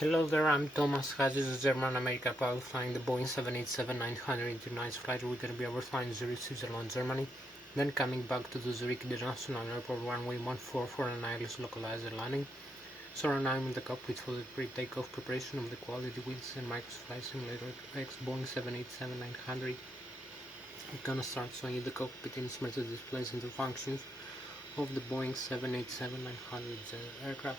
Hello there, I'm Thomas Hatsios, German America pilot flying the Boeing 787-900 into tonight's flight. We're going to be overflying Zurich, Switzerland, Germany, then coming back to the Zurich International Airport runway 14 for an Ilsloc localizer landing. So right now I'm in the cockpit for the pre-takeoff preparation of the quality wheels and Microsoft Flight Simulator X Boeing 787-900. I'm going to start showing you the cockpit instruments, displays and the functions of the Boeing 787-900 aircraft.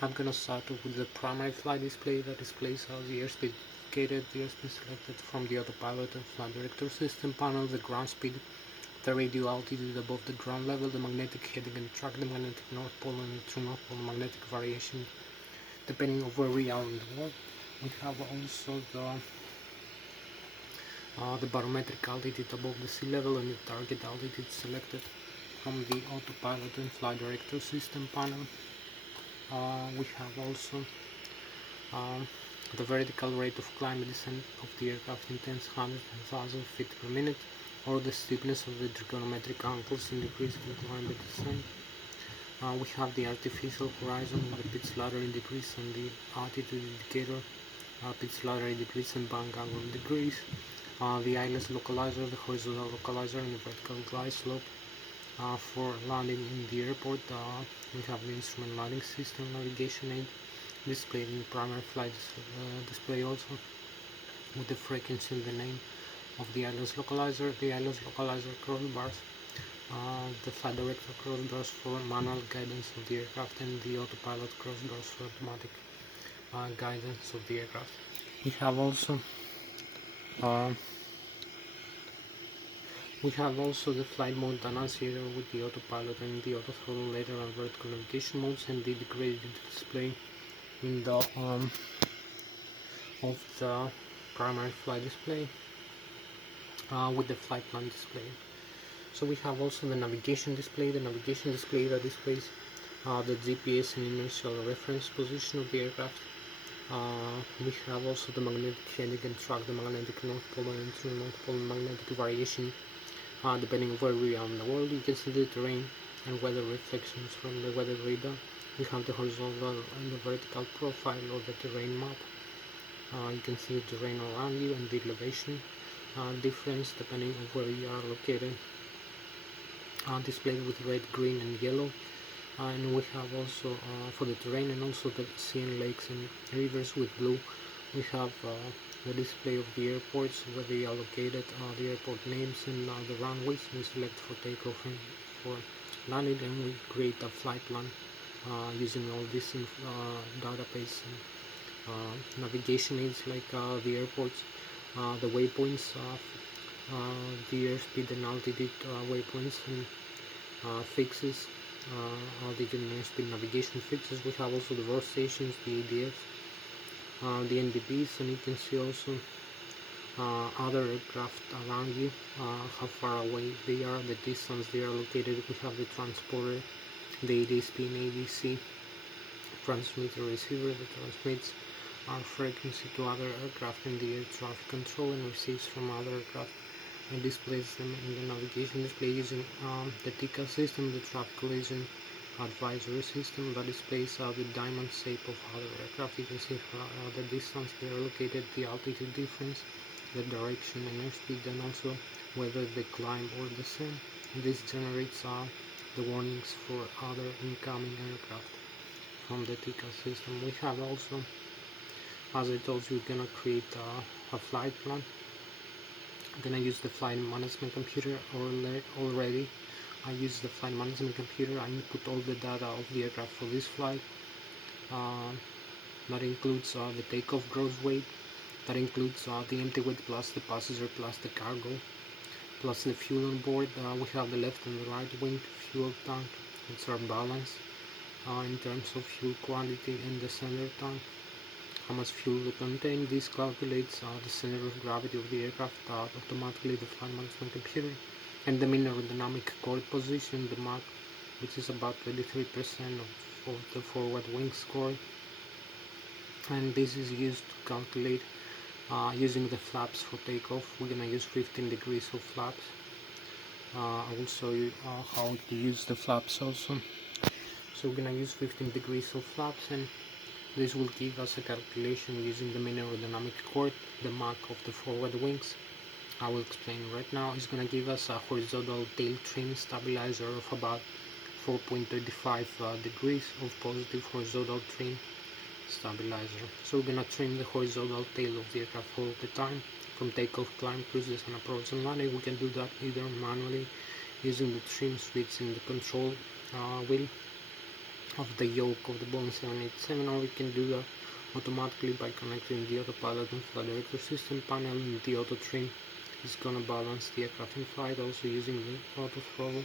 I'm gonna start with the primary flight display that displays how the airspeed indicated, the airspeed selected from the autopilot and flight director system panel, the ground speed, the radio altitude above the ground level, the magnetic heading and track, the magnetic north pole and true north pole magnetic variation depending on where we are in the world. We have also the barometric altitude above the sea level and the target altitude selected from the autopilot and flight director system panel. We have also the vertical rate of climb and descent of the aircraft in tens, hundreds and thousands of feet per minute, or the steepness of the trigonometric angles in decrease of the climb and descent. We have the artificial horizon, the pitch ladder in degrees, and the altitude indicator, pitch ladder in degrees and bank angle in degrees. The Lszh localizer, the horizontal localizer, and the vertical glide slope. For landing in the airport, we have the instrument landing system navigation aid displayed in the primary flight display also, with the frequency and the name of the Lszh localizer, the Lszh localizer crossbars, the flight director crossbars for manual guidance of the aircraft, and the autopilot crossbars for automatic guidance of the aircraft. We have also the flight mode annunciator with the autopilot and the auto throttle later and vertical navigation modes, and the gradient display in the of the primary flight display with the flight plan display. So we have also the navigation display that displays the GPS and inertial reference position of the aircraft. We have also the magnetic heading and track, the magnetic north pole and true north pole magnetic variation depending on where we are in the world. You can see the terrain and weather reflections from the weather radar. We have the horizontal and the vertical profile of the terrain map. You can see the terrain around you and the elevation difference depending on where you are located, displayed with red, green and yellow. And we have also for the terrain and also the sea and lakes and rivers with blue. We have the display of the airports where they are located, the airport names and the runways. We select for takeoff and for landing, and we create a flight plan using all this database and navigation aids like the airports, the waypoints, the airspeed and altitude waypoints and fixes, altitude and airspeed navigation fixes. We have also the workstations, the ADFs, the NDBs, and you can see also other aircraft around you, how far away they are, the distance they are located. We have the transporter, the ADSP and ADC transmitter receiver that transmits our frequency to other aircraft in the air traffic control and receives from other aircraft and displays them in the navigation display using the TICA system, the traffic collision advisory system that displays the diamond shape of other aircraft. You can see the distance they are located, the altitude difference, the direction and airspeed, and also whether they climb or descend. And this generates the warnings for other incoming aircraft from the TICA system. We have also, as I told you, we're gonna create a flight plan. I'm gonna use the flight management computer already. I use the flight management computer. I input all the data of the aircraft for this flight. That includes the takeoff gross weight, that includes the empty weight plus the passenger plus the cargo, plus the fuel on board. We have the left and the right wing fuel tank, which are balanced in terms of fuel quantity, and the center tank, how much fuel we contain. This calculates the center of gravity of the aircraft automatically, the flight management computer, and the mean aerodynamic chord position, the Mach, which is about 23% of the forward wing score. And this is used to calculate using the flaps for takeoff. We're gonna use 15 degrees of flaps. I will show you how to use the flaps also. So we're gonna use 15 degrees of flaps, and This will give us a calculation using the mean aerodynamic chord, the Mach of the forward wings. I will explain right now. It's going to give us a horizontal tail trim stabilizer of about 4.35 degrees of positive horizontal trim stabilizer. So we're going to trim the horizontal tail of the aircraft all the time, from takeoff, climb, cruises, and approach and landing. We can do that either manually using the trim switch in the control wheel of the yoke of the Boeing 787, or we can do that automatically by connecting the autopilot and flight director system panel, and the auto trim is gonna balance the aircraft in flight, also using the auto throttle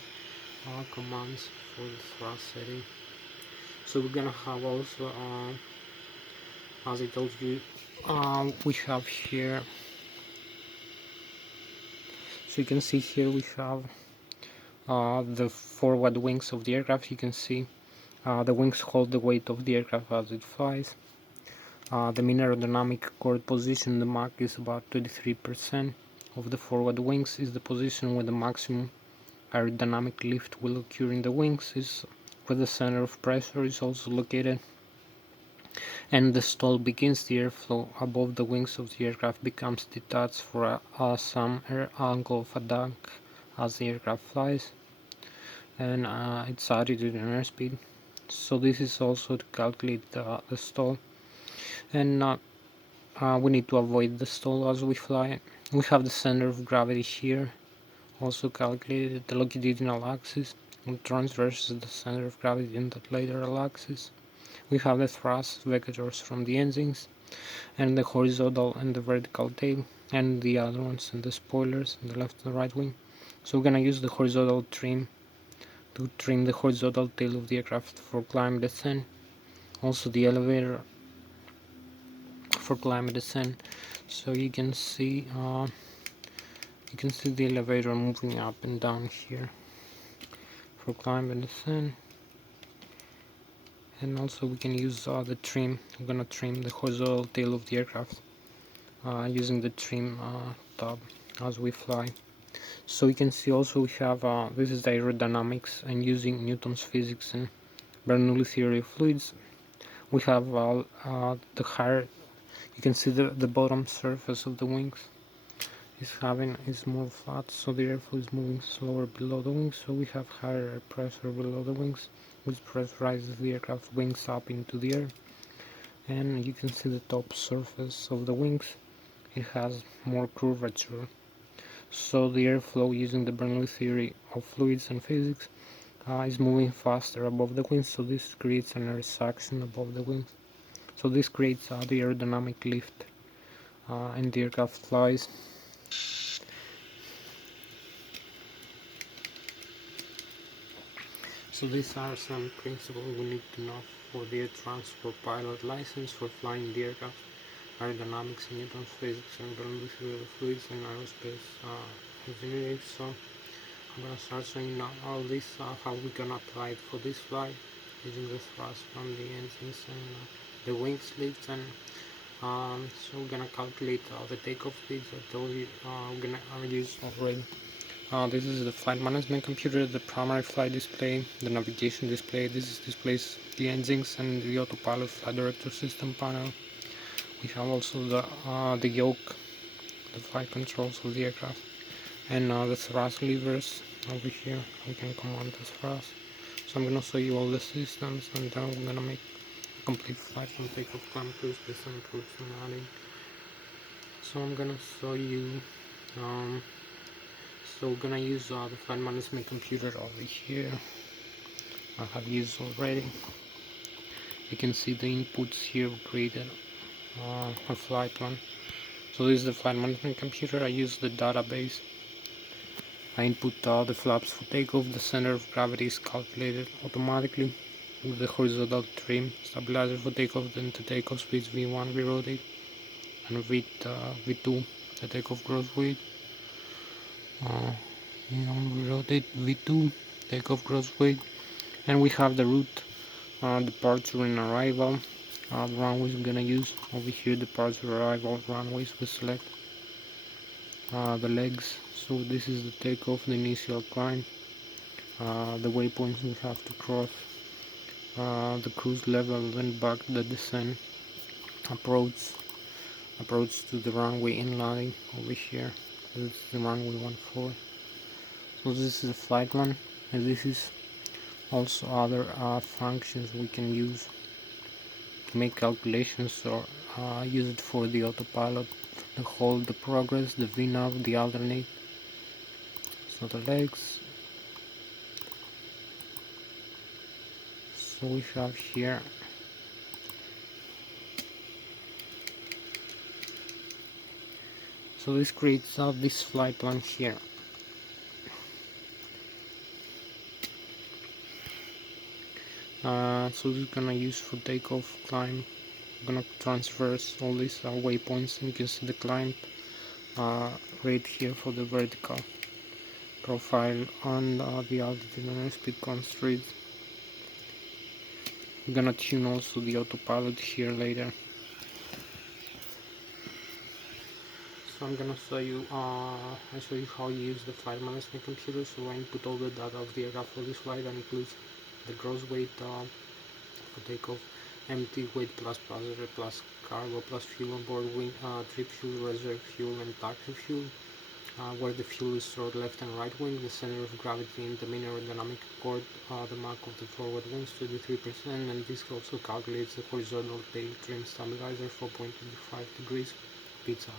commands for the thrust setting. So we're gonna have also, as I told you, we have here, so you can see here we have the forward wings of the aircraft. You can see the wings hold the weight of the aircraft as it flies. The mean aerodynamic chord position, the Mach, is about 23%. Of the forward wings is the position where the maximum aerodynamic lift will occur in the wings, is where the center of pressure is also located, and the stall begins. The airflow above the wings of the aircraft becomes detached for some air angle of attack as the aircraft flies, and its attitude and airspeed. So this is also to calculate the stall, and we need to avoid the stall as we fly. We have the center of gravity here, also calculated, the longitudinal axis, and transverse the center of gravity in the lateral axis. We have the thrust vectors from the engines, and the horizontal and the vertical tail, and the other ones, and the spoilers in the left and the right wing. So we're gonna use the horizontal trim to trim the horizontal tail of the aircraft for climb descent. Also the elevator for climb descent. So you can see the elevator moving up and down here for climb and descent. And also we can use the trim. I'm gonna trim the horizontal tail of the aircraft using the trim tab as we fly. So you can see also we have this is the aerodynamics, and using Newton's physics and Bernoulli theory of fluids, we have the higher, you can see the bottom surface of the wings is more flat, so the airflow is moving slower below the wings, so we have higher pressure below the wings, which pressurizes the aircraft wings up into the air. And you can see the top surface of the wings, it has more curvature, so the airflow using the Bernoulli theory of fluids and physics is moving faster above the wings, so this creates an air suction above the wings. So this creates the aerodynamic lift and the aircraft flies. So these are some principles we need to know for the air transport pilot license for flying the aircraft: aerodynamics, Newton's physics, and Bernoulli theory of fluids, and aerospace engineering. So I'm gonna start showing now all this, how we can apply it for this flight using the thrust from the engines and the wing slits. And so we're gonna calculate the takeoff speeds. I told you we're gonna use already. This is the flight management computer, the primary flight display, the navigation display. This displays the engines and the autopilot flight director system panel. We have also the yoke, the flight controls of the aircraft, and the thrust levers over here. We can command the thrust. So I'm gonna show you all the systems, and then we're gonna make a complete flight from takeoff, climb, cruise, descent, approach, and landing. So I'm gonna show you. So we're gonna use the flight management computer over here. I have used already. You can see the inputs here created a flight plan. So this is the flight management computer. I use the database. I input the flaps for takeoff. The center of gravity is calculated automatically with the horizontal trim stabilizer for takeoff. Then the takeoff speeds V1, V rotate, and V2, the takeoff gross weight. We rotate V2, takeoff gross weight, and we have the route, departure and arrival, the runways we're gonna use over here. Departure, arrival, runways. We select the legs. So this is the takeoff, the initial climb, the waypoints we have to cross, the cruise level, then back the descent, approach to the runway and landing over here. This is the runway 14. So this is the flight one, and this is also other functions we can use to make calculations or use it for the autopilot, the hold, the progress, the VNAV, the alternate. So the legs. So we have here so this creates out this flight plan here. So we're gonna use for takeoff, climb. We're gonna transverse all these waypoints, and you can see the climb right here for the vertical profile and the altitude and airspeed constraints. We're gonna tune also the autopilot here later. So I'm gonna show you how you use the flight management computer. So I input all the data of the aircraft for this flight. That includes the gross weight for takeoff, empty weight plus passenger plus cargo plus fuel on board, trip fuel, reserve fuel, and taxi fuel. Where the fuel is stored left and right wing, the center of gravity in the main aerodynamic accord, the Mach of the forward wings 23%, and this also calculates the horizontal tail trim stabilizer 4.25 degrees pizza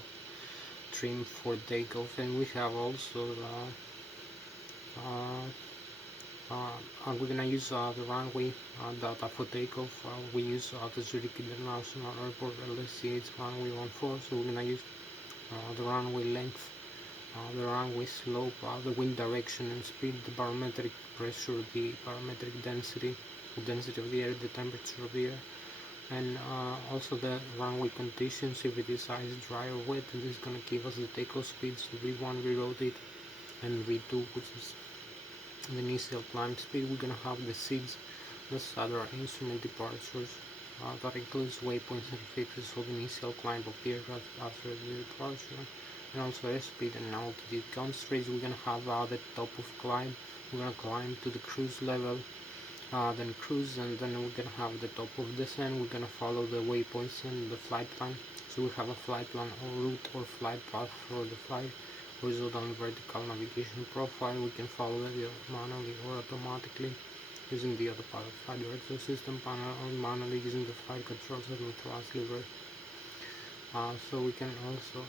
trim for takeoff. And we have also we're gonna use the runway data for takeoff. We use the Zurich International Airport Lszh runway 14, so we're gonna use the runway length, the runway slope, the wind direction and speed, the barometric pressure, the barometric density, the density of the air, the temperature of the air, and also the runway conditions, if it is ice, dry or wet. And this is going to give us the takeoff speeds, V1, V-rotate, and V2, which is the initial climb speed. We're going to have the SIDS, the other instrument departures, that includes waypoints and fixes for the initial climb of the aircraft after the departure, and also airspeed and altitude constraints. We're going to have the top of climb. We're going to climb to the cruise level, then cruise, and then we're going to have the top of descent. We're going to follow the waypoints and the flight plan. So we have a flight plan or route or flight path for the flight, horizontal and vertical navigation profile. We can follow it manually or automatically using the autopilot flight director system panel, or manually using the flight controls and the thrust lever. So we can also,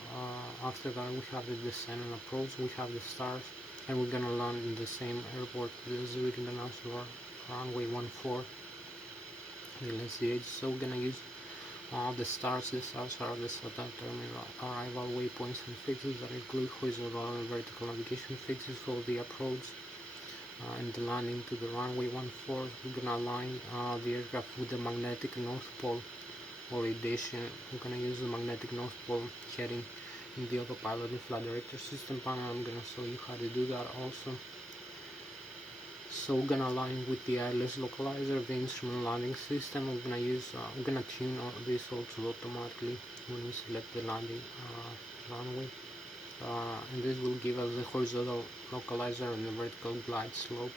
after that we have the descent and approach, we have the stars, and we're gonna land in the same airport, the Zurich International runway 14, the Lszh. So we're gonna use the stars. The stars are the SATA terminal arrival waypoints and fixes that include horizontal and vertical navigation fixes for the approach and the landing to the runway 14. We're gonna align the aircraft with the magnetic north pole orientation. We're gonna use the magnetic north pole heading in the autopilot and flight director system panel. I'm gonna show you how to do that also. So we're gonna align with the Lszh localizer, the instrument landing system. We're gonna tune this also automatically when we select the landing runway, and this will give us the horizontal localizer and the vertical glide slope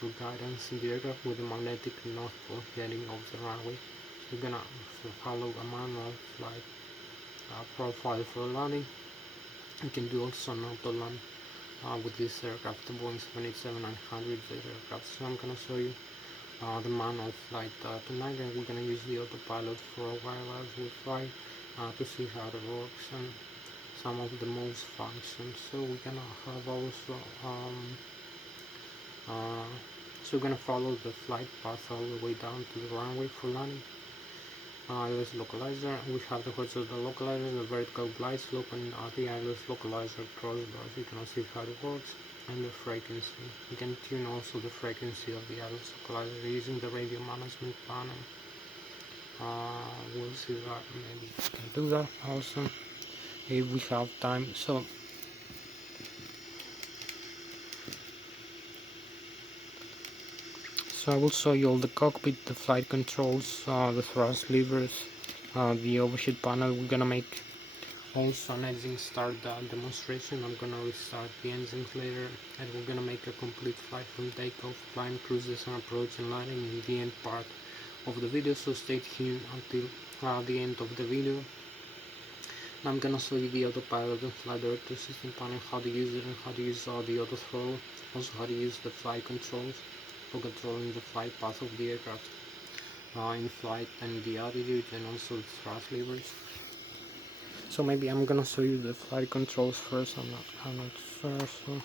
for guidance in the aircraft with the magnetic north pole heading of the runway. So we're gonna follow a manual flight profile for landing. You can do also an auto land with this aircraft, the Boeing 787-900 aircraft. So I'm gonna show you the manual flight tonight, and we're gonna use the autopilot for a while as we fly to see how it works and some of the most functions. So we're gonna have also so we're gonna follow the flight path all the way down to the runway for landing. Lszh localizer, we have the horizontal localizer, the vertical glide slope, and the Lszh localizer crossbars. You can see how it works, and the frequency. You can tune also the frequency of the Lszh localizer using the radio management panel. We'll see that, maybe we can do that also if we have time. So I will show you all the cockpit, the flight controls, the thrust levers, the overhead panel. We're gonna make also an engine start demonstration. I'm gonna restart the engines later, and we're gonna make a complete flight from takeoff, climb, cruise, descent, approach, and landing. In the end part, of the video, so stay tuned until the end of the video. Now I'm gonna show you the autopilot and flight director system panel, how to use it and how to use the auto throttle, also how to use the flight controls for controlling the flight path of the aircraft in flight and the altitude, and also the thrust levers. So maybe I'm gonna show you the flight controls first. I'm not sure. So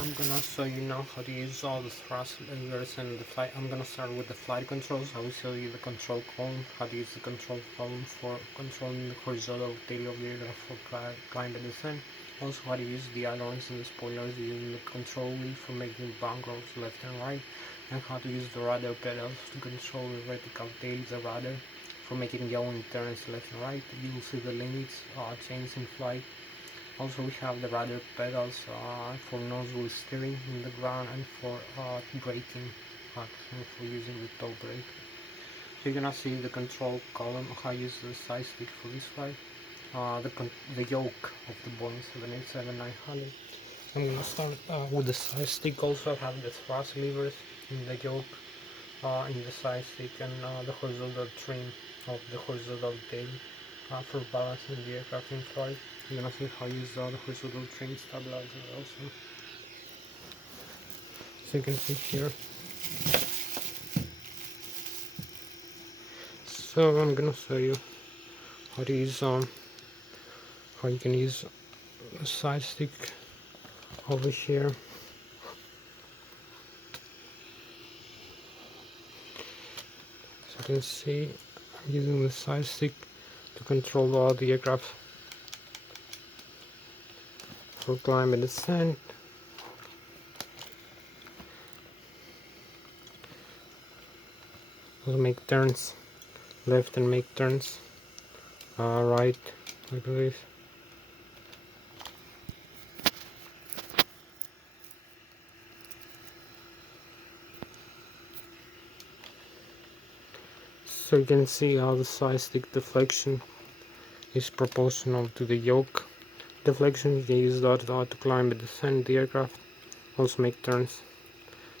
I'm gonna show you now how to use all the thrust levers and the flight. I'm gonna start with the flight controls. I will show you the control column, how to use the control column for controlling the horizontal tail of the aircraft for climb and descent. Also how to use the ailerons and the spoilers using the control wheel for making bank rolls left and right, and how to use the rudder pedals to control the vertical tail of the rudder for making yellow turns left and right. You will see the limits change in flight. Also we have the rudder pedals for nose wheel steering in the ground and for braking action for using the toe brake. So you're gonna see the control column, how I use the side stick for this flight. The yoke of the Boeing 787-900. I'm gonna start with the side stick. Also have the thrust levers in the yoke, in the side stick, and the horizontal trim of the horizontal tail for balancing the aircraft in flight. You're gonna see how I use the horizontal trim stabilizer also. So you can see here. So I'm gonna show you how to use how you can use a side stick over here. So you can see I'm using the side stick to control all the aircraft for climb and descent. Also make turns left and make turns right, I believe. So you can see how the side stick deflection is proportional to the yoke deflection. You can use that to climb and descend the aircraft. Also make turns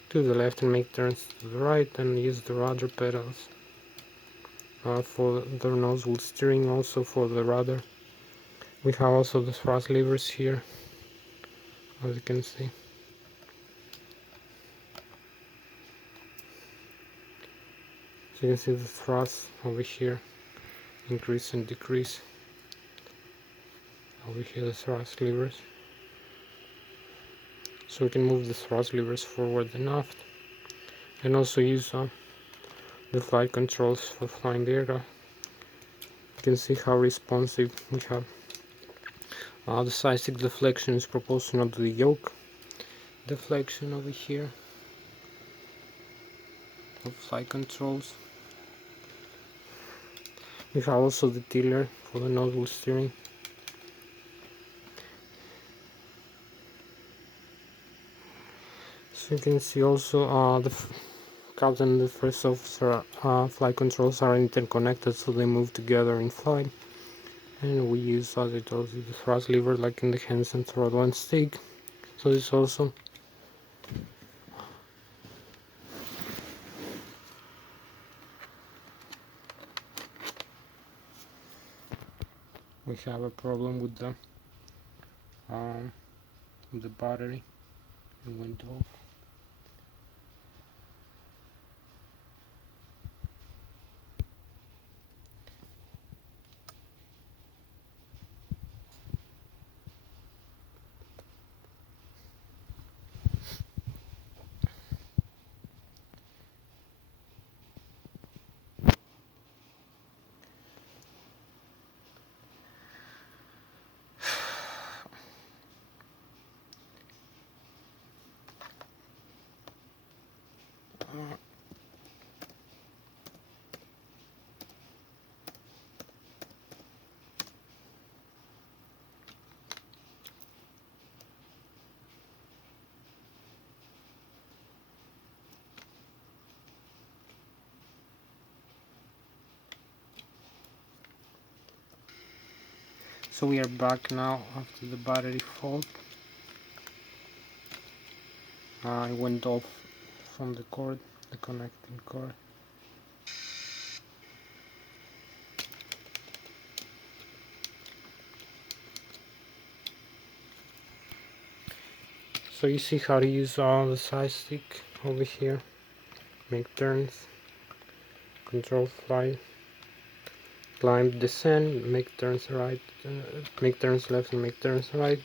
to the left and make turns to the right, and use the rudder pedals for the nose wheel steering, also for the rudder. We have also the thrust levers here, as you can see. So you can see the thrust over here, increase and decrease. Over here the thrust levers. So we can move the thrust levers forward and aft, and also use the flight controls for flying the aircraft. You can see how responsive we have. The side stick deflection is proportional to the yoke deflection over here of flight controls. We have also the tiller for the nose wheel steering. So you can see also the captain and the first officer flight controls are interconnected, so they move together in flight. And we use, as I told you, the thrust lever like in the hands and throttle and stick. So this also we have a problem with the battery. It went off. So we are back now after the battery fault. I went off from the cord, the connecting cord. So you see how to use the side stick over here, make turns, control fly, climb, descend, make turns right, make turns left and make turns right.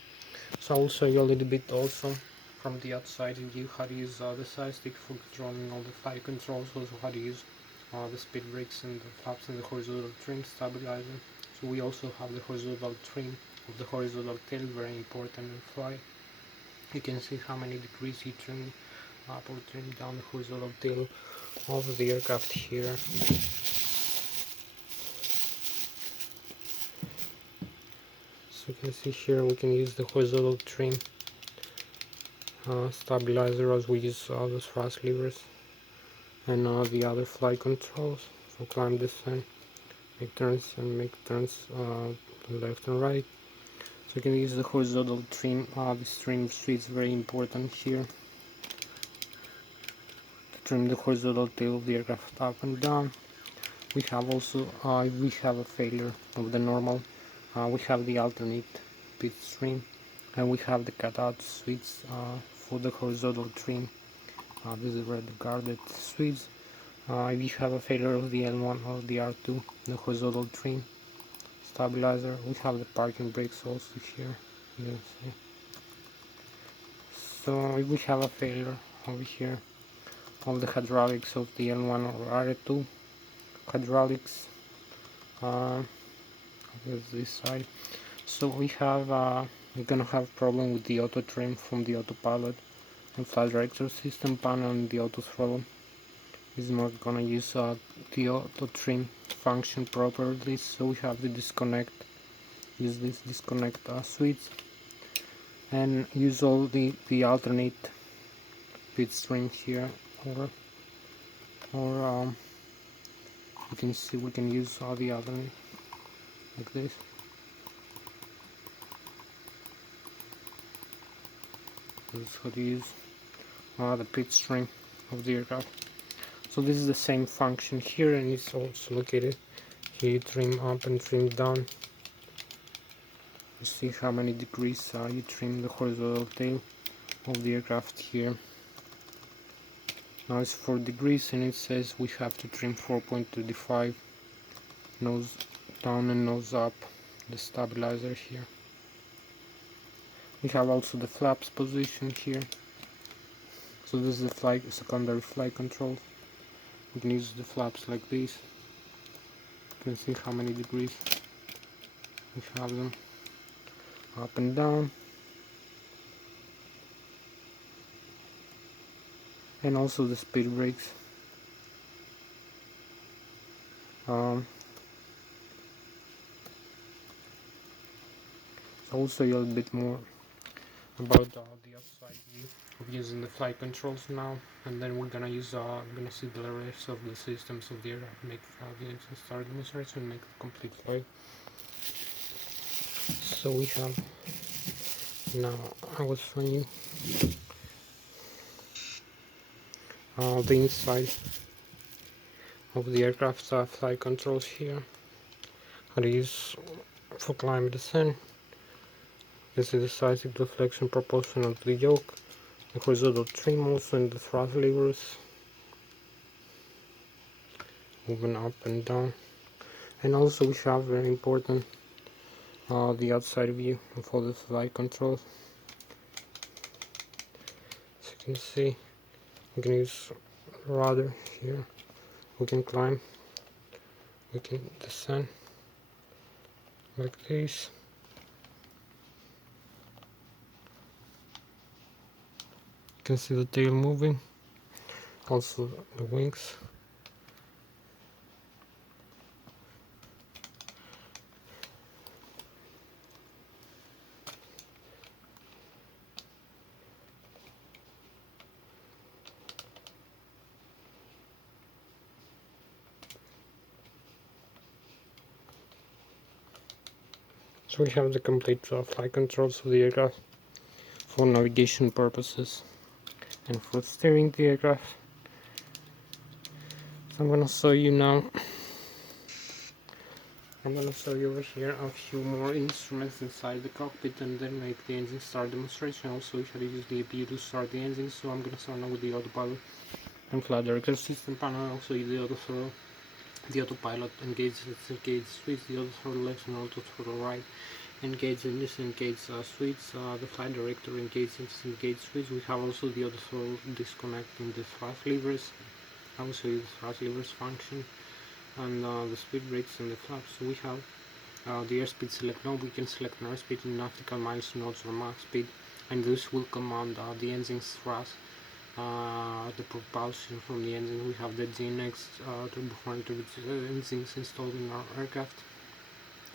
So I will show you a little bit also from the outside view how to use the side stick for controlling all the fly controls, also how to use the speed brakes and the flaps and the horizontal trim stabilizer. So we also have the horizontal trim of the horizontal tail, very important in fly. You can see how many degrees you trim up or trim down the horizontal tail of the aircraft here. So you can see here we can use the horizontal trim stabilizer as we use the thrust levers and the other fly controls. So climb, descend, make turns and make turns left and right. So you can use the horizontal trim. This trim suite is very important here. To trim the horizontal tail of the aircraft up and down. We have also, if we have a failure of the normal, we have the alternate pit trim, and we have the cutout switch for the horizontal trim. This is where the guarded switch. If you have a failure of the L1 or the R2, the horizontal trim stabilizer, we have the parking brakes also here. You can see. So if we have a failure over here of the hydraulics of the L1 or R2, hydraulics this side, so we have we're gonna have problem with the auto trim from the autopilot and flight director system panel, and the auto throttle is not gonna use the auto trim function properly, so we have to use this disconnect switch and use all the alternate pit string here, or you can see we can use all the alternate like this. This is how to use the pit string of the aircraft. So this is the same function here, and it's also located here. You trim up and trim down. You see how many degrees you trim the horizontal tail of the aircraft here. Now it's 4 degrees, and it says we have to trim 4.25, nose down and nose up, the stabilizer here. We have also the flaps position here. So this is the secondary flight control. We can use the flaps like this. You can see how many degrees we have them, up and down. And also the speed brakes. So I'll show you a little bit more about the outside view of using the flight controls now, and then we're gonna use gonna see the rest of the systems of the aircraft, make the engine start demonstration and make the complete flight. So we have now, I will show you the inside of the aircraft's flight controls here. How to use for climb, descent. This is the size, deflection proportional to the yoke, the horizontal trim also, and the thrust levers moving up and down. And also we have very important the outside view of all the flight controls. As you can see, we can use rudder here, we can climb, we can descend like this. You can see the tail moving, also the wings. So we have the complete flight controls of the aircraft for navigation purposes and for steering the aircraft. So I'm gonna show you now. I'm gonna show you over here a few more instruments inside the cockpit and then make the engine start demonstration. Also, we should use the APU to start the engine. So I'm gonna start now with the autopilot and flight director system panel. Also, the auto throttle. The autopilot engage switch, the auto throttle left and auto throttle right. Engage and disengage switch. The flight director engage and disengage switch. We have also the auto throttle disconnecting the thrust levers. I will show you the thrust levers function and the speed brakes and the flaps. So we have the airspeed select knob. We can select an airspeed in nautical miles, knots, or Mach speed, and this will command the engine's thrust. The propulsion from the engine. We have the GNX turbofan engines installed in our aircraft.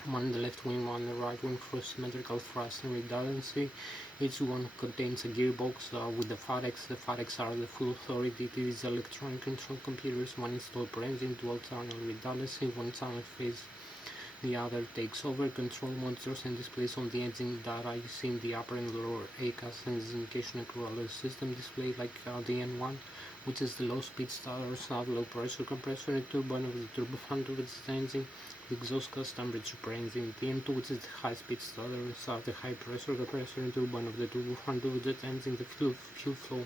One in the left wing, one in the right wing for symmetrical thrust and redundancy. Each one contains a gearbox with the FADEX. The FADEX are the full authority. These electronic control computers, one installed per engine, dual channel redundancy, one channel phase. The other takes over. Control monitors and displays on the engine data you see in the upper and lower ACAS and indication control system display, like the N1, which is the low speed starter, low pressure compressor and turbine of the turbofan to its engine, the exhaust gas temperature per engine, the N2, which is the high speed starter, the high pressure compressor and turbine of the turbofan to its engine, the fuel flow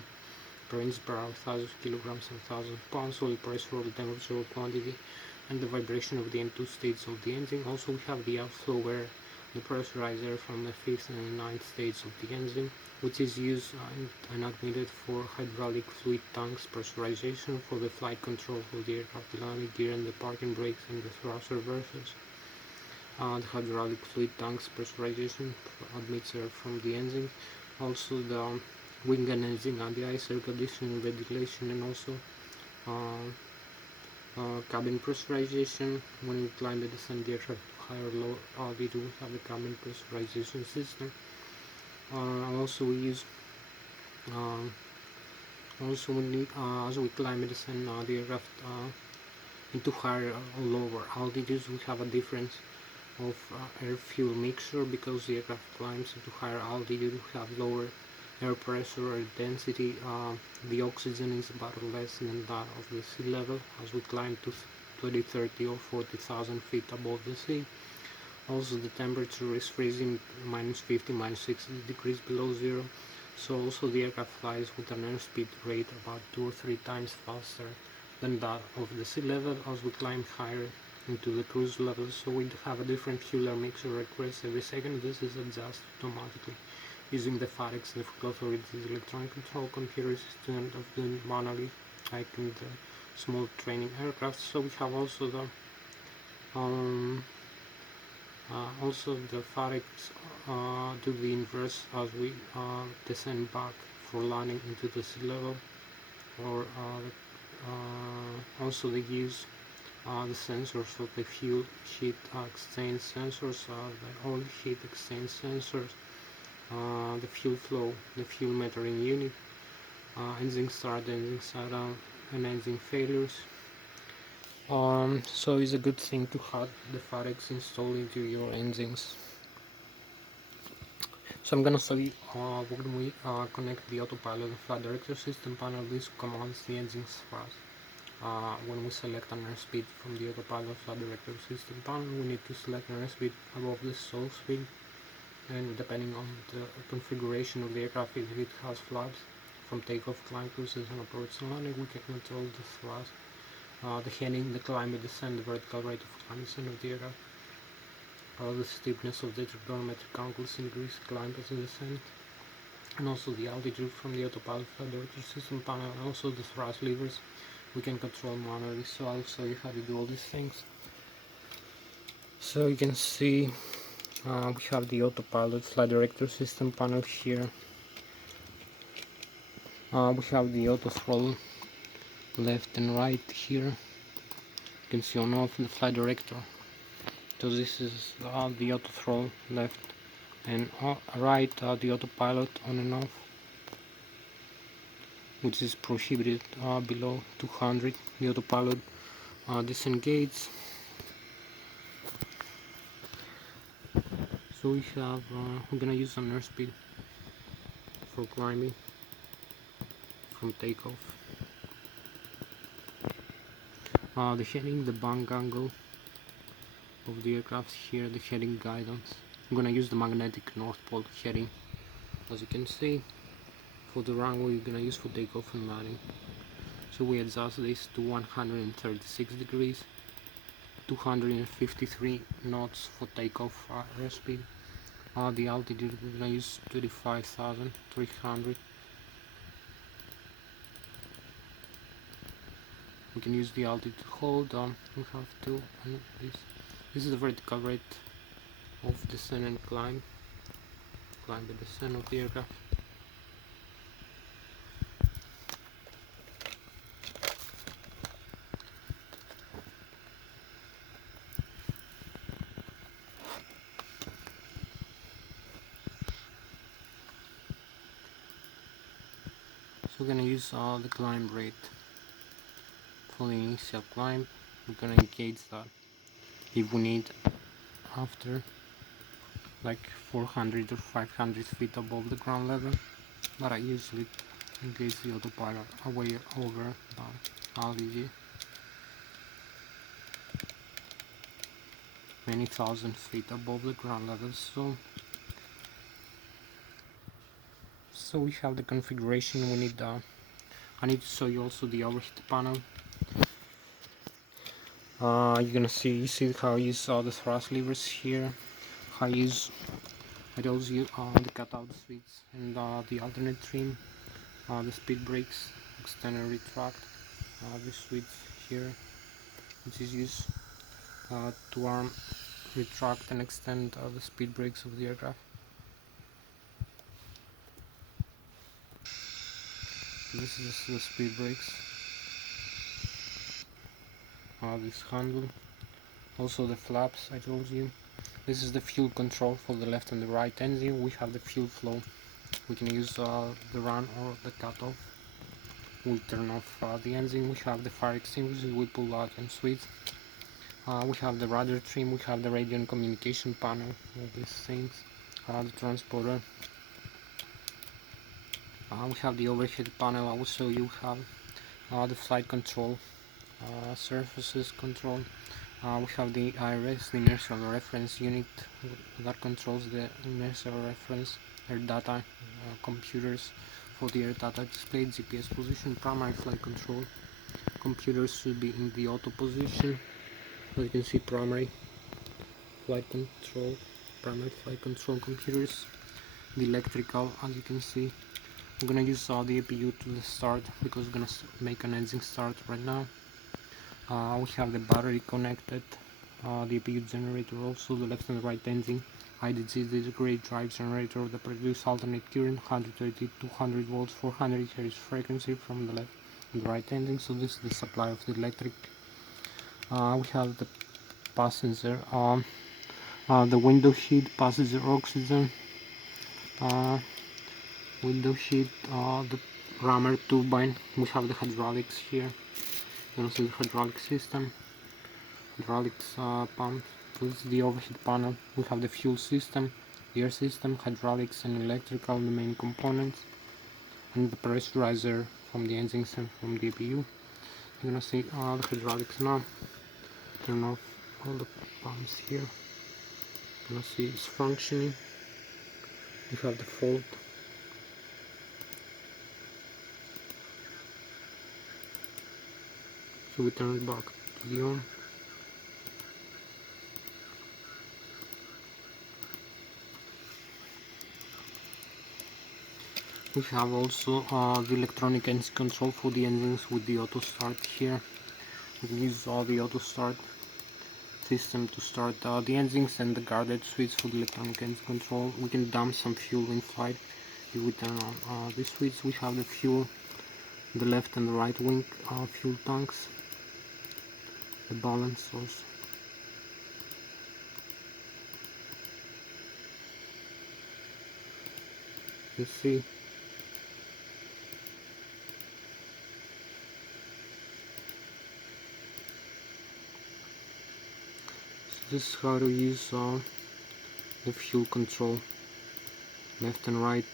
per engine per hour, 1000 kilograms and 1000 pounds, oil pressure, oil temperature, oil quantity, and the vibration of the N2 states of the engine. Also, we have the outflow air, the pressurized air from the 5th and 9th stage of the engine, which is used and admitted for hydraulic fluid tanks pressurization for the flight control of the aircraft, the landing gear and the parking brakes and the thrust reversers. The hydraulic fluid tanks pressurization admits air from the engine. Also, the wing and engine and the ice air conditioning ventilation, and also cabin pressurization. When we climb and descend the aircraft to higher or lower altitude, we have the cabin pressurization system. Also we use as we climb and descend the aircraft into higher or lower altitudes, we have a difference of air fuel mixture. Because the aircraft climbs into higher altitude, we have lower air pressure or density. The oxygen is about less than that of the sea level as we climb to 20, 30 or 40,000 feet above the sea. Also, the temperature is freezing, minus 50, minus 60 degrees below zero. So also the aircraft flies with an airspeed rate about 2 or 3 times faster than that of the sea level as we climb higher into the cruise level. So we have a different fuel air mixture request every second. This is adjusted automatically using the FADEX, the full authority's electronic control computer system of doing manually, like in the small training aircraft. So we have also the FADEX do the inverse as we descend back for landing into the sea level, or also they use the sensors of the fuel heat exchange sensors, the oil heat exchange sensors, the fuel flow, the fuel metering unit, engine start, engine shutdown, and engine failures. So it's a good thing to have the FADEX installed into your engines. So I'm gonna show you when we connect the autopilot and flight director system panel. This commands the engine's thrust. When we select an airspeed from the autopilot flight director system panel, we need to select an airspeed above the stall speed, and depending on the configuration of the aircraft, if it has flaps from takeoff, climb, cruises, and approach and landing, we can control the thrust, the heading, the climb, the descent, the vertical rate of climb and descent of the aircraft, the steepness of the trigonometric angles, increase, climb, and descent, and also the altitude from the autopilot flight director system panel, and also the thrust levers we can control manually. So I'll show you how to do all these things. So you can see we have the autopilot flight director system panel here. We have the auto throttle left and right here. You can see on off the flight director. So this is the auto throttle left and right, the autopilot on and off, which is prohibited below 200. The autopilot disengage. So we have, we're gonna use an airspeed for climbing from takeoff. The heading, the bank angle of the aircraft here, the heading guidance. I'm gonna use the magnetic North Pole heading. As you can see, for the runway we're gonna use for takeoff and landing. So we adjust this to 136 degrees, 253 knots for takeoff airspeed. The altitude we're gonna use 25,300. We can use the altitude hold. We have to, this is the vertical rate of descent and climb and descent of the aircraft. So we're gonna use the climb rate for the initial climb. We're gonna engage that if we need after like 400 or 500 feet above the ground level, but I usually engage the autopilot away over altitude, many thousand feet above the ground level. So we have the configuration. We need I need to show you also the overhead panel. You're gonna see how you saw the thrust levers here. How I told you the cutout switch and the alternate trim, the speed brakes, extend and retract, the switch here, which is used to arm, retract and extend the speed brakes of the aircraft. This is the speed brakes. This handle, also the flaps I told you. This is the fuel control for the left and the right engine. We have the fuel flow. We can use the run or the cutoff. We'll turn off the engine. We have the fire extinguisher. We pull out and switch. We have the radar trim. We have the radio and communication panel. All these things. The transporter. We have the overhead panel. I will show you. Have the flight control, surfaces control. We have the IRS, the inertial reference unit, that controls the inertial reference, air data, computers for the air data display, GPS position, primary flight control. Computers should be in the auto position. As you can see, primary flight control computers. The electrical, as you can see, I'm gonna use the APU to the start because we're gonna make an engine start right now. We have the battery connected, the APU generator, also the left and right engine. IDG, the great drive generator that produces alternate current, 130 200 volts, 400 Hz frequency from the left and right engine. So this is the supply of the electric. We have the passenger, the window heat, passenger oxygen, window sheet, the rammer turbine. We have the hydraulics here. You can see the hydraulic system, hydraulics pump. This is the overhead panel. We have the fuel system, the air system, hydraulics and electrical, the main components, and the pressurizer from the engines and from the APU. You're gonna see the hydraulics now. Turn off all the pumps here. You're gonna see it's functioning. We have the fault. So we turn it back to the on. We have also the electronic engine control for the engines with the auto start here. We can use the auto start system to start the engines and the guarded switch for the electronic engine control. We can dump some fuel in flight if we turn on this switch. We have the fuel, the left and the right wing fuel tanks, the balance also. You see. So this is how to use the fuel control, left and right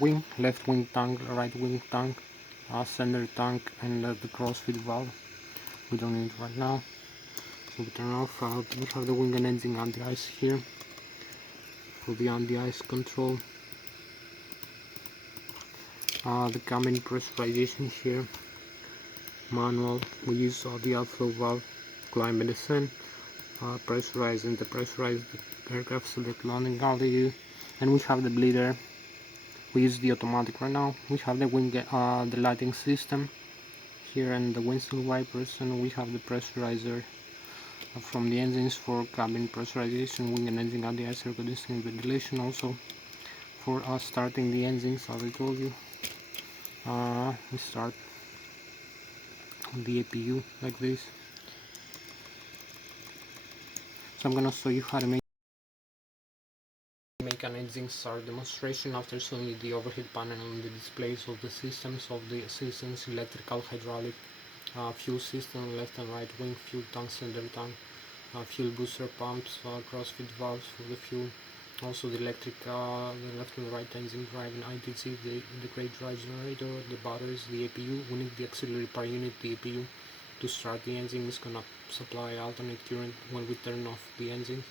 wing, left wing tank, right wing tank, center tank, and the crossfeed valve. We don't need it right now, so we turn off. We have the wing and engine anti-ice here for the anti-ice control. The cabin pressurization here, manual. We use the outflow valve, climb and descend, pressurize and depressurize the aircraft, select landing altitude, and we have the bleeder. We use the automatic right now. We have the wing, the lighting system here, and the windshield wipers, and we have the pressurizer from the engines for cabin pressurization, wing and engine anti-ice, air conditioning, ventilation. Also for starting the engines, as I told you. We start the APU like this. So I'm gonna show you how to make an engine start demonstration after showing you the overhead panel and the displays of the systems electrical, hydraulic, fuel system, left and right wing, fuel tank, center tank, fuel booster pumps, crossfeed valves for the fuel, also the electric, the left and right engine drive and ITC, the crate drive generator, the batteries, the APU. We need the auxiliary power unit, the APU, to start the engine. Is gonna supply alternate current when we turn off the engine,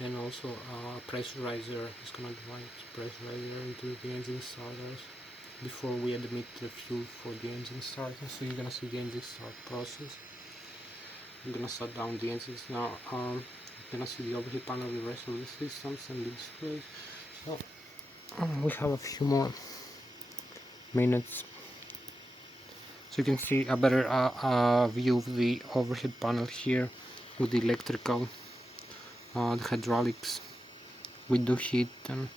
and also pressurizer is gonna divide pressurizer into the engine starters before we admit the fuel for the engine start. So you're gonna see the engine start process. I'm gonna shut down the engines now. You're gonna see the overhead panel, the rest of the systems and the displays. So we have a few more minutes, so you can see a better view of the overhead panel here with the electrical, the hydraulics, window heat, and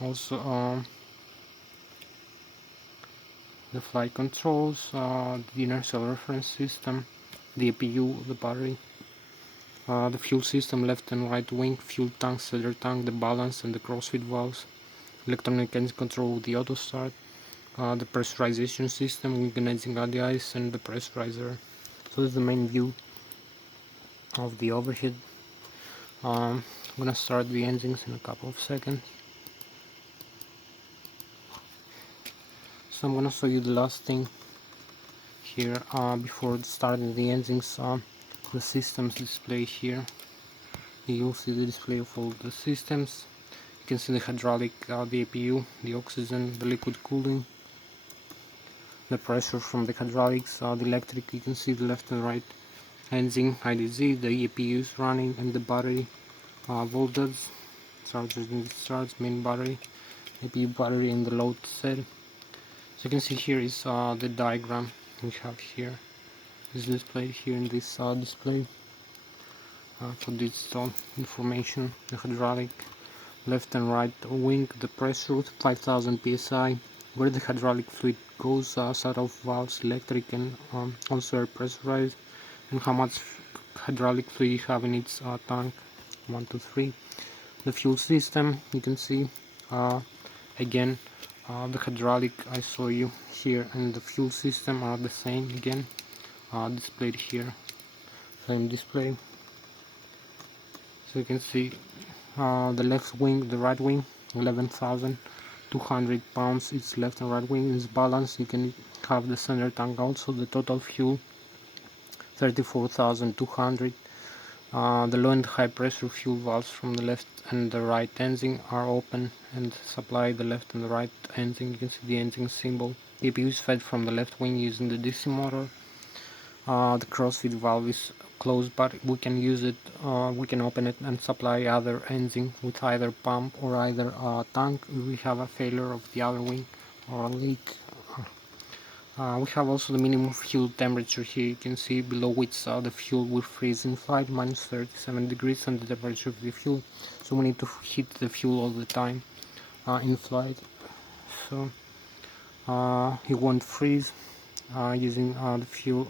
also the flight controls, the inertial reference system, the APU, the battery, the fuel system, left and right wing, fuel tank, center tank, the balance and the crossfeed valves, electronic engine control, the auto start, the pressurization system, wing and engine anti-ice, and the pressurizer. So this is the main view of the overhead. I'm gonna start the engines in a couple of seconds. So I'm gonna show you the last thing here before starting the engines. The systems display here. You'll see the display of all the systems. You can see the hydraulic, the APU, the oxygen, the liquid cooling, the pressure from the hydraulics, the electric. You can see the left and right engine, IDZ, the APU is running, and the battery voltage, charges and discharge, main battery, APU battery, and the load cell. So you can see here is the diagram we have here. Is displayed here in this display for digital information. The hydraulic, left and right wing, the pressure 5000 psi, where the hydraulic fluid goes, shut off valves, electric, and also air pressurized, and how much hydraulic fluid you have in its tank. 1, 2, 3. The fuel system, you can see again the hydraulic I saw you here, and the fuel system are the same again, displayed here, same display. So you can see the left wing, the right wing, 11,200 pounds. It's left and right wing is balanced. You can have the center tank also. The total fuel 34,200. The low and high pressure fuel valves from the left and the right engine are open and supply the left and the right engine. You can see the engine symbol. The APU is fed from the left wing using the DC motor. The crossfeed valve is closed, but we can use it, we can open it and supply other engine with either pump or either tank if we have a failure of the other wing or a leak. We have also the minimum fuel temperature here. You can see below which the fuel will freeze in flight, minus 37 degrees, and the temperature of the fuel. So we need to heat the fuel all the time in flight, so it won't freeze using the fuel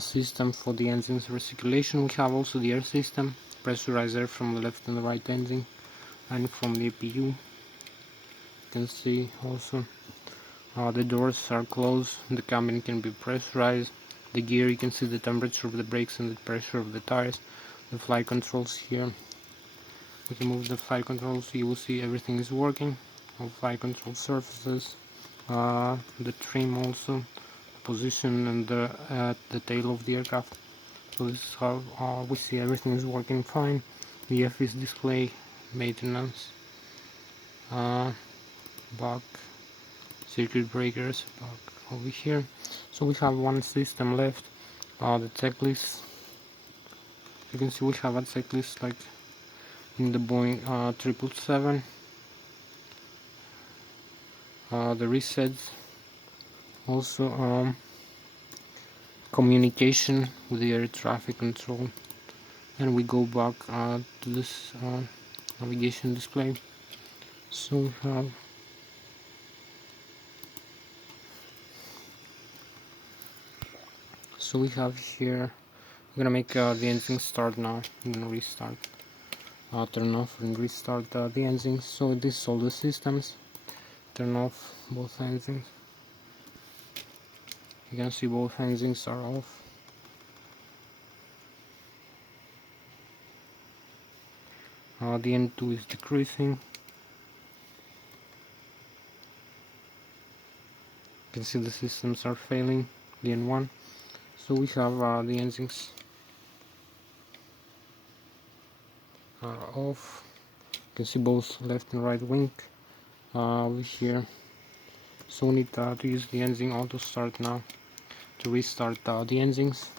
system for the engine's recirculation. We have also the air system, pressurizer from the left and the right engine, and from the APU. You can see also the doors are closed, the cabin can be pressurized, the gear, you can see the temperature of the brakes and the pressure of the tires, the flight controls here, We can move the flight control, so you will see everything is working. All flight control surfaces, the trim also, position and the tail of the aircraft. So this is how we see everything is working fine. The FS display, maintenance, back, circuit breakers, back over here. So we have one system left, the checklist. You can see we have a checklist like in the Boeing 777. The resets, also communication with the air traffic control, and we go back to this navigation display. So we have here, I'm gonna make the engine start now. I'm gonna restart, turn off and restart the engines. So this is all the systems. Turn off both engines. You can see both engines are off. The N2 is decreasing. You can see the systems are failing, the N1. So we have the engines off. You can see both left and right wing over here. So we need to use the engine auto start now to restart the engines.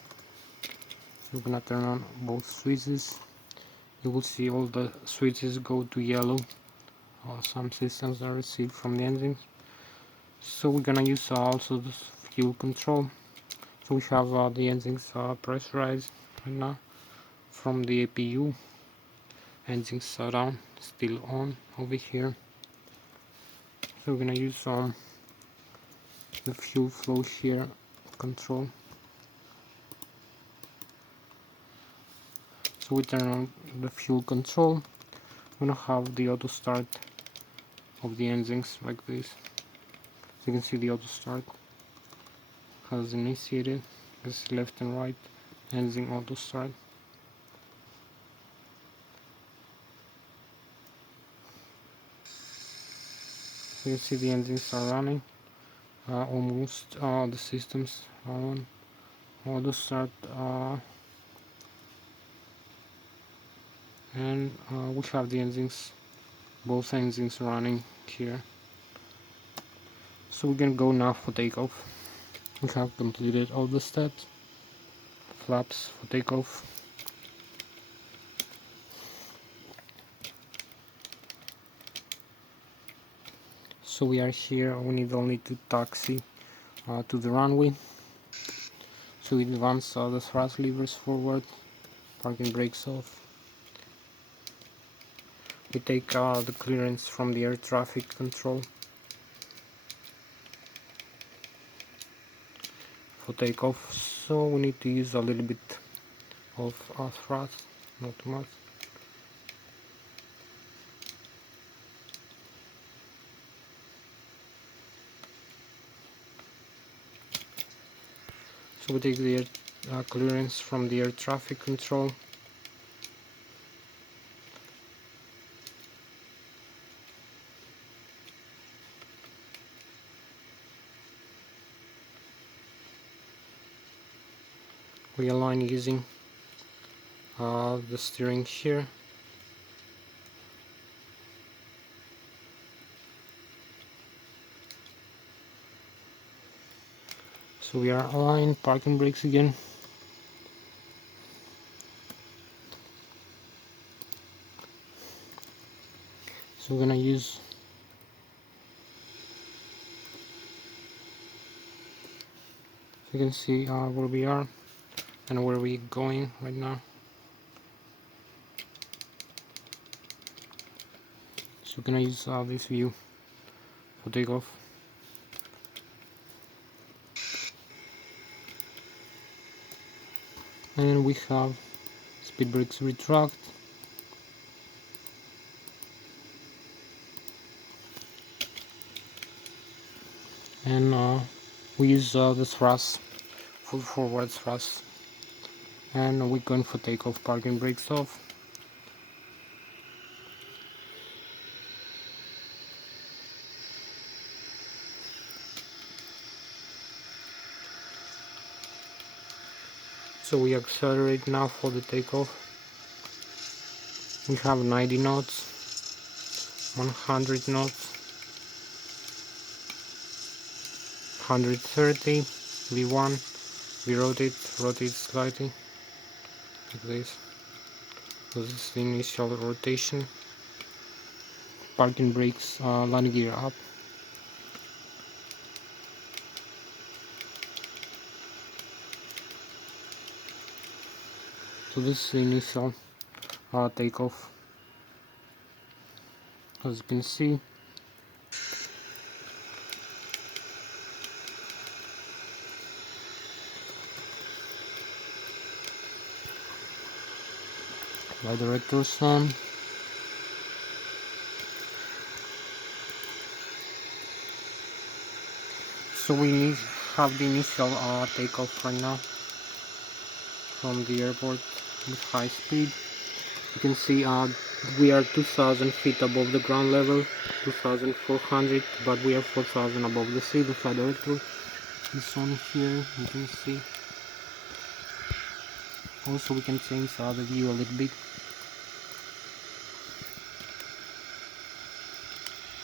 We're gonna turn on both switches. You will see all the switches go to yellow. Some systems are received from the engines. So we're gonna use also the fuel control. So we have the engines pressurized right now from the APU. Engines down, still on over here. So we're gonna use the fuel flow here control. So we turn on the fuel control. We're gonna have the auto start of the engines like this. So you can see the auto start has initiated. This left and right engine auto start. So you see the engines are running. Almost the systems are on. Auto start, and we have the engines, both engines running here. So we can go now for takeoff. We have completed all the steps. Flaps for takeoff. So we are here, we need only to taxi to the runway. So we advance the thrust levers forward, parking brakes off. We take the clearance from the air traffic control for takeoff. So we need to use a little bit of thrust, not too much. So we take the air clearance from the air traffic control. We align using the steering here. So we are aligned, parking brakes again. So we're gonna use you can see where we are and where we're going right now. So we're gonna use this view for takeoff. And we have speed brakes retract. And we use the thrust, full forward thrust. And we're going for takeoff, parking brakes off. So we accelerate now for the takeoff. We have 90 knots, 100 knots, 130, V1, we rotate slightly, like this. This is the initial rotation. Parking brakes, landing gear up. So this is the initial takeoff. As you can see, flight director's on. So we have the initial takeoff right now from the airport with high speed. You can see we are 2,000 feet above the ground level, 2,400, but we are 4,000 above the sea. The flight director is on here, you can see. Also we can change the view a little bit.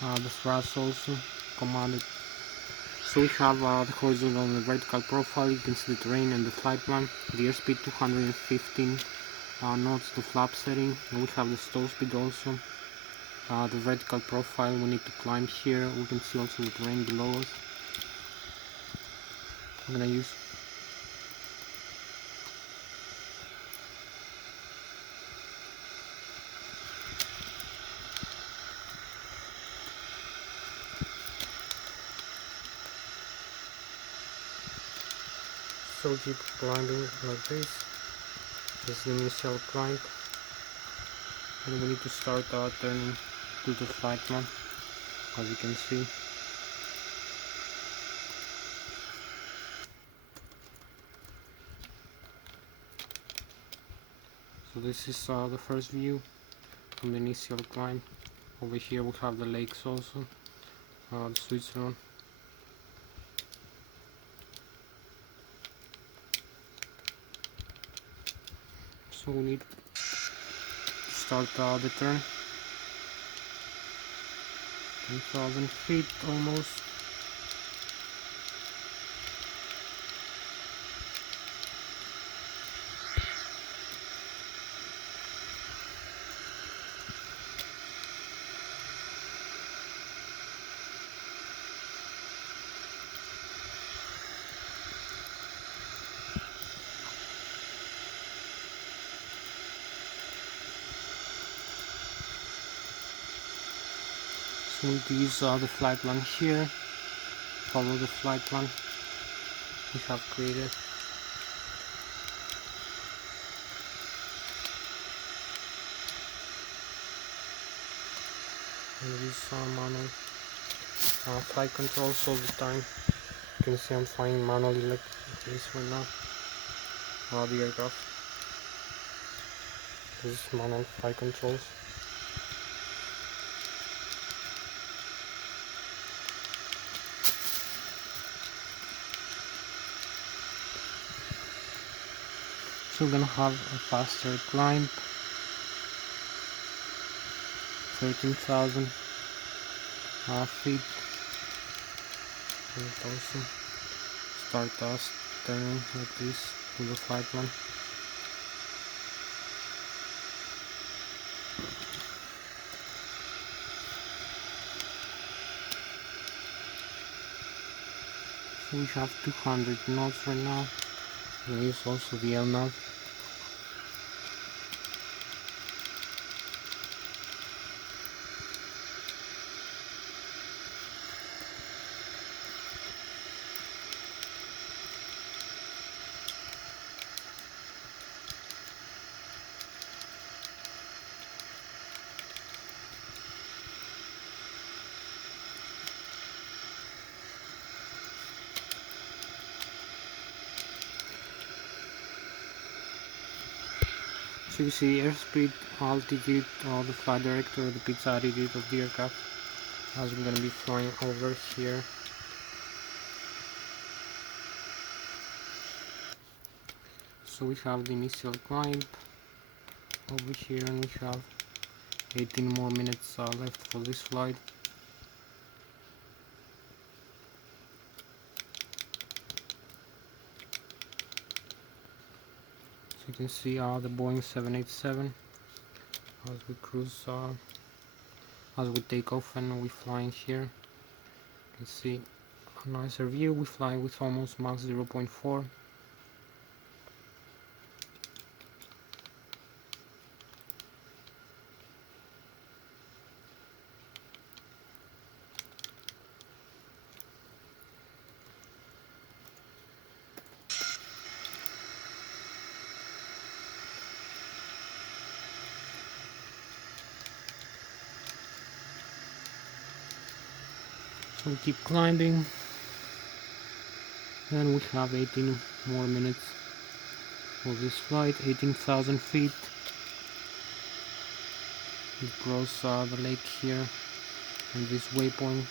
The thrust also commanded. So we have the horizontal and the vertical profile. You can see the terrain and the flight plan. The airspeed 215 knots, the flap setting. And we have the stall speed also. The vertical profile we need to climb here. We can see also the terrain below us. I'm gonna use so keep climbing like this. This is the initial climb, and we need to start turning to the flight plan, as you can see. So this is the first view from the initial climb. Over here we have the lakes also, the Switzerland. So we need to start the turn. 10,000 feet almost. So we need to use the flight plan here. Follow the flight plan we have created. And use manual flight controls all the time. You can see I'm flying manually like this right now. The aircraft. This is manual flight controls. So we're gonna have a faster climb. 13,000 feet. And also start us turning like this to the flight plan. So we have 200 knots right now. There is also the L nav. So you see airspeed, altitude, the flight director, the pitch attitude of the aircraft as we're going to be flying over here. So we have the initial climb over here, and we have 18 more minutes left for this flight. So you can see the Boeing 787 as we cruise, as we take off and we fly in here. You can see a nicer view. We fly with almost max 0.4. So we keep climbing, and we have 18 more minutes for this flight. 18,000 feet. We cross the lake here and this waypoint.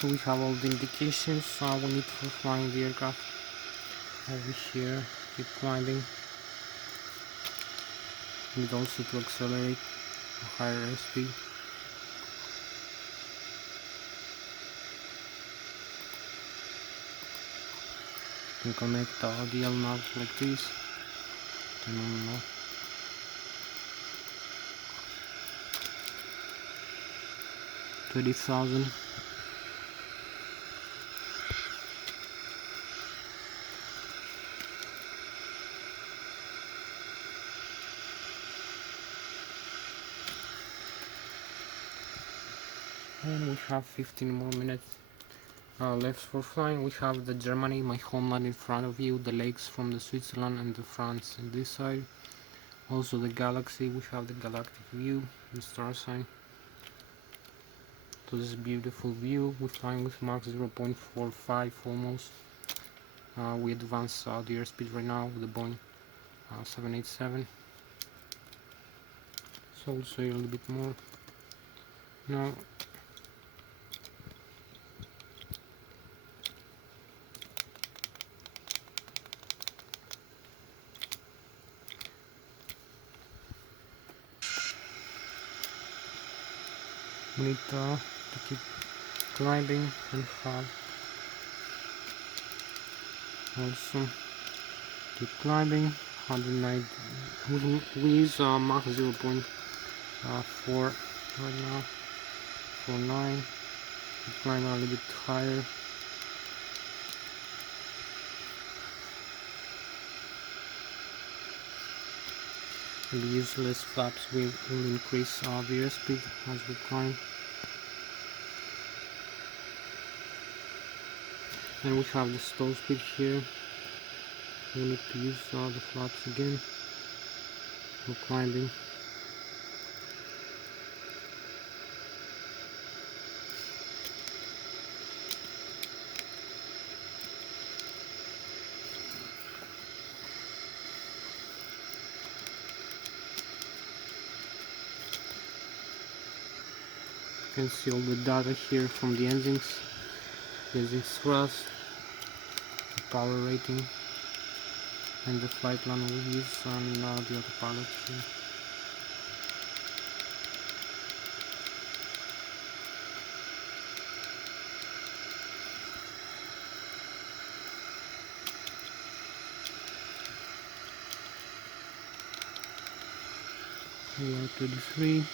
So we have all the indications we need for flying the aircraft. Over here, keep climbing. We need also to accelerate a higher airspeed. You can connect the nav like this. Turn on now. 20,000. And we have 15 more minutes left for flying. We have the Germany, my homeland, in front of you, the lakes from the Switzerland, and the France on this side. Also the galaxy, we have the galactic view, the star sign. So this is a beautiful view. We're flying with Mach 0.45 almost. We advance the airspeed right now with the Boeing 787. So I'll show you a little bit more. Now we need to keep climbing and have also keep climbing. 109. We use Mach 0.4 right now. 49. Keep climbing a little bit higher. We use less flaps. We will increase the airspeed as we climb. And we have the stall speed here. We need to use the flaps again for climbing. You can see all the data here from the engines thrust, the power rating, and the flight plan we use on the autopilot here. We are 23.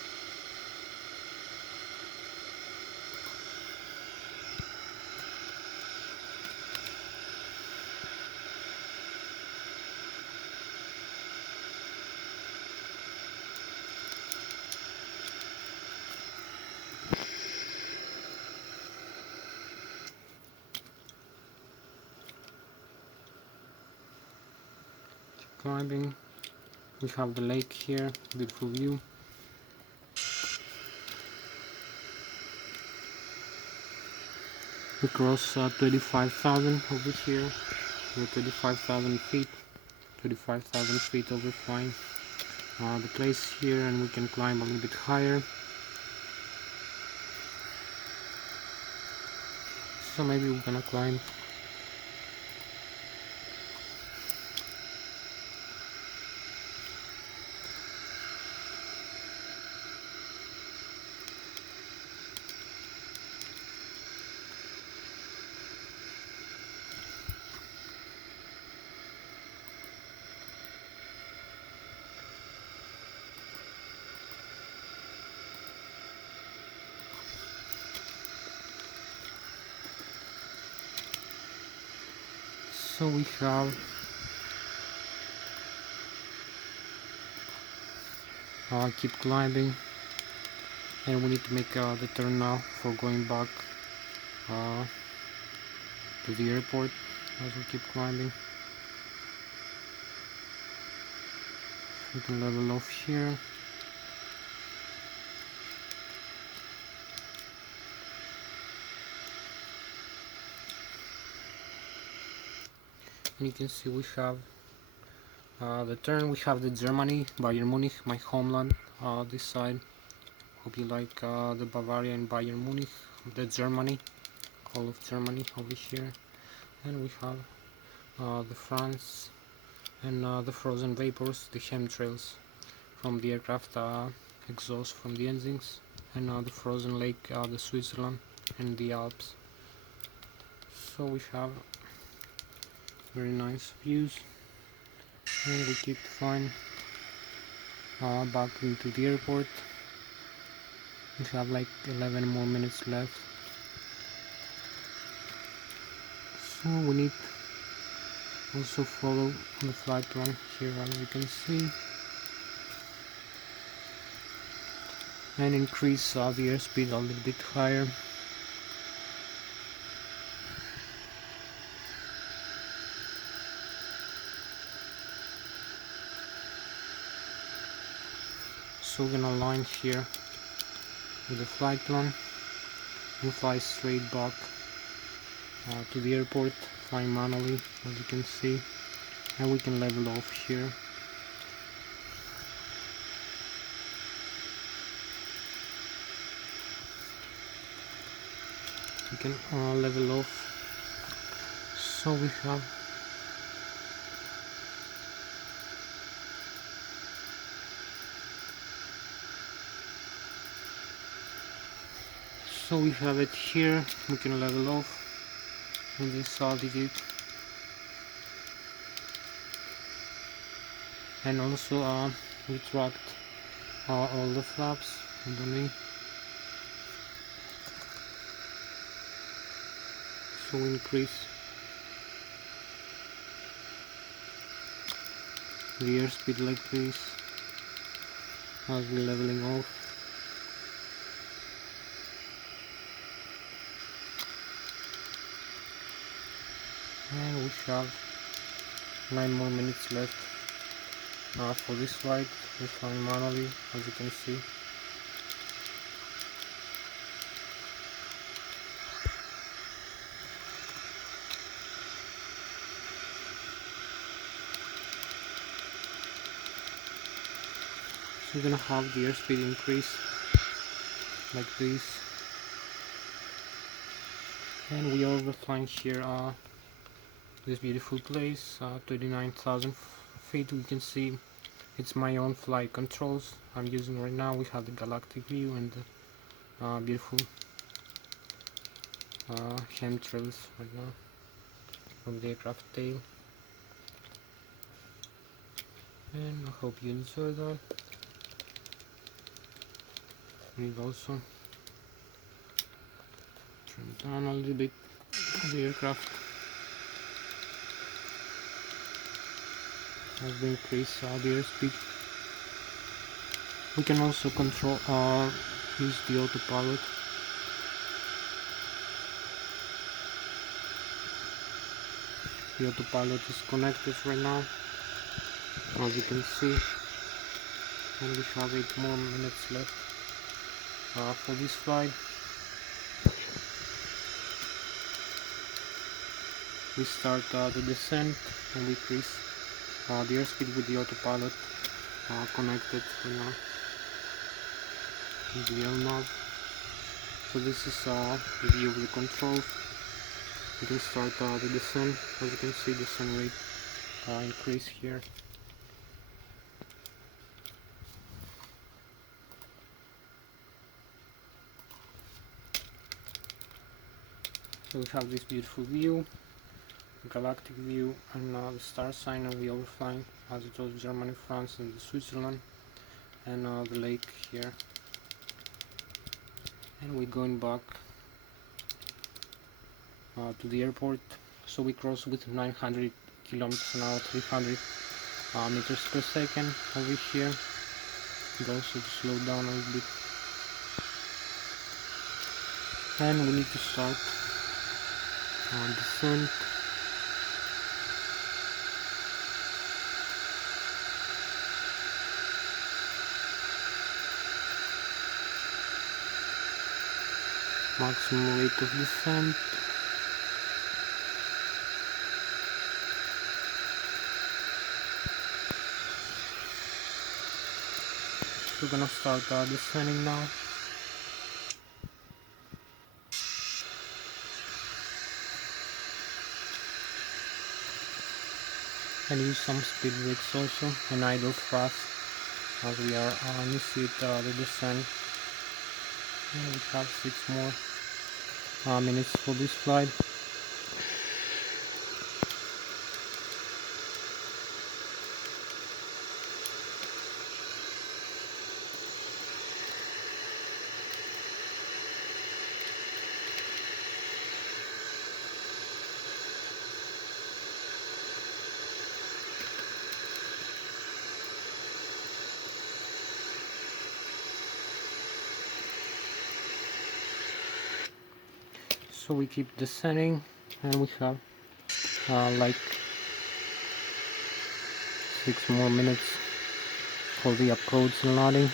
climbing. We have the lake here, beautiful view. We cross 25,000 over here. We're 25,000 feet. 25,000 feet over flying the place here, and we can climb a little bit higher. So maybe we're gonna climb so we have keep climbing, and we need to make the turn now for going back to the airport as we keep climbing. We can level off here. And you can see we have the turn. We have the Germany, Bayern Munich, my homeland, this side. Hope you like the Bavaria and Bayern Munich, the Germany, all of Germany over here. And we have the France and the frozen vapors, the chemtrails from the aircraft exhaust from the engines, and the frozen lake, the Switzerland and the Alps. So we have very nice views, and we keep flying back into the airport. We have like 11 more minutes left, so we need also follow the flight plan here, as you can see, and increase the airspeed a little bit higher. So we're gonna align here with the flight plan and fly straight back to the airport, flying manually, as you can see, and we can level off here. We can level off. So we have it here. We can level off in this altitude, and also retract all the flaps underneath. So increase the airspeed like this as we're leveling off. And we have 9 more minutes left for this flight. We're flying manually, as you can see. So we're gonna have the airspeed increase like this, and we are overflying here this beautiful place, 39,000 feet. We can see it's my own flight controls I'm using right now. We have the galactic view and the beautiful chemtrails right now from the aircraft tail, and I hope you enjoy that. We also turn down a little bit the aircraft as we increase the airspeed. We can also control use the autopilot. The autopilot is connected right now. as you can see, and we have 8 more minutes left for this flight. We start the descent and we increase the airspeed with the autopilot connected with the nav. So this is the view of the controls. We can start the descent. As you can see, the descent rate increase here. So we have this beautiful view, galactic view, and the star sign, and we overflying, as it was, Germany, France, and Switzerland, and the lake here. And we're going back to the airport. So we cross with 900 kilometers an hour, 300 meters per second over here. And also to slow down a little bit. And we need to start descent. Maximum rate of descent. We're gonna start descending now. And use some speed brakes also, and idle fast as we are initiate the descent. And we have 6 more minutes for this flight. So we keep descending, and we have like 6 more minutes for the approach and landing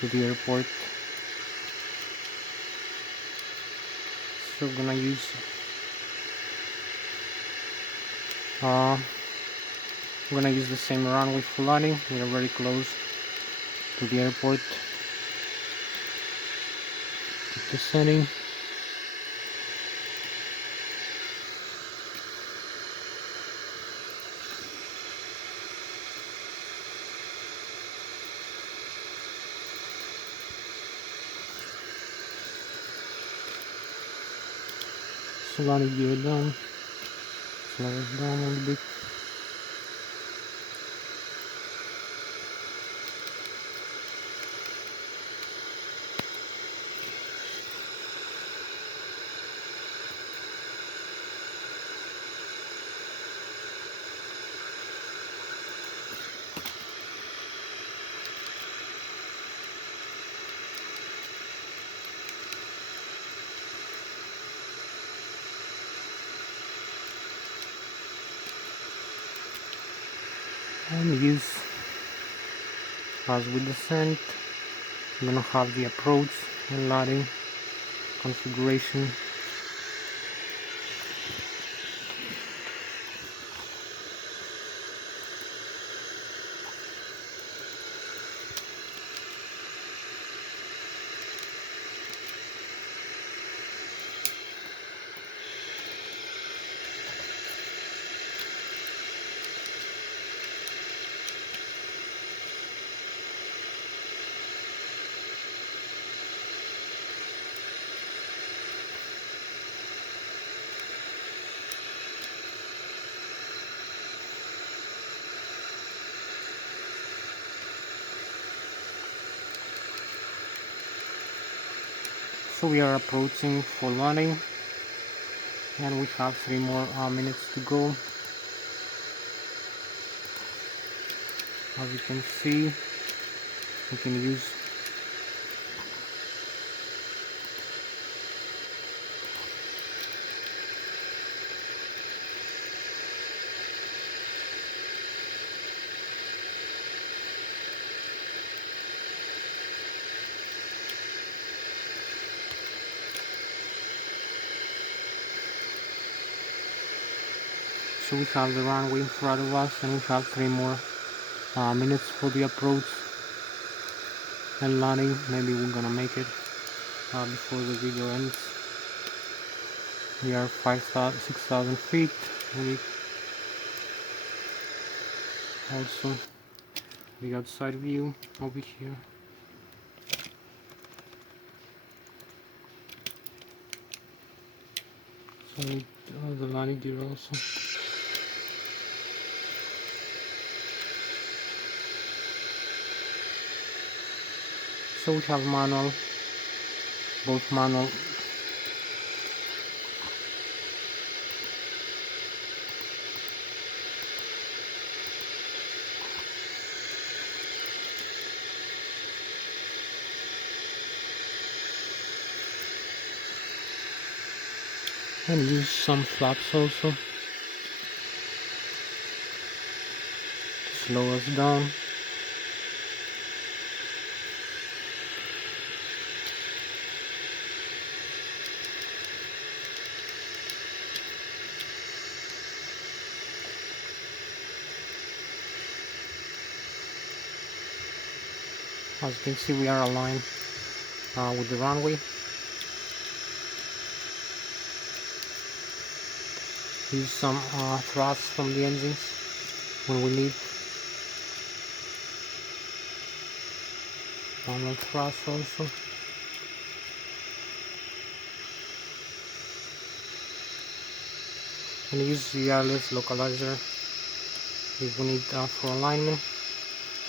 to the airport. So we're gonna use the same runway for landing. We are very close to the airport. Keep descending. So landing gear down. Slow it down a little bit. And use, as we descend, I'm gonna have the approach and landing configuration. So we are approaching for landing, and we have 3 more minutes to go. As you can see, we can use So we have the runway in front of us, and we have 3 more minutes for the approach and landing. Maybe we're gonna make it before the video ends. We are 6,000 feet. We also the outside view over here. So the landing gear also. So we have manual, both manual. And use some flaps also to slow us down. As you can see, we are aligned with the runway. Use some thrust from the engines when we need. Manual thrust also. And use the Lszh localizer if we need for alignment.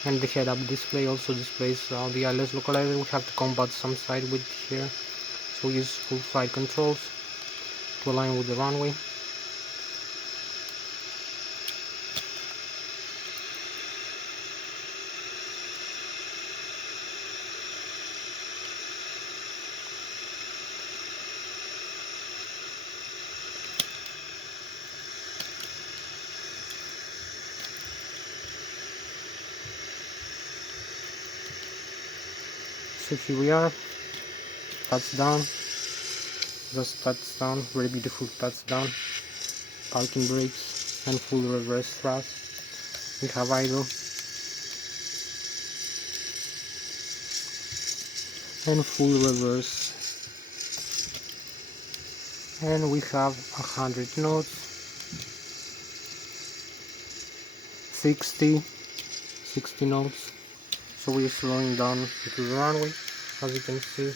And the head-up display also displays the Lszh localizer. We have to combat some side with here, so we use full flight controls to align with the runway. So here we are, touchdown, just touchdown, very beautiful touchdown, parking brakes and full reverse thrust. We have idle and full reverse, and we have 100 knots, 60 knots. So we're slowing down to the runway, as you can see.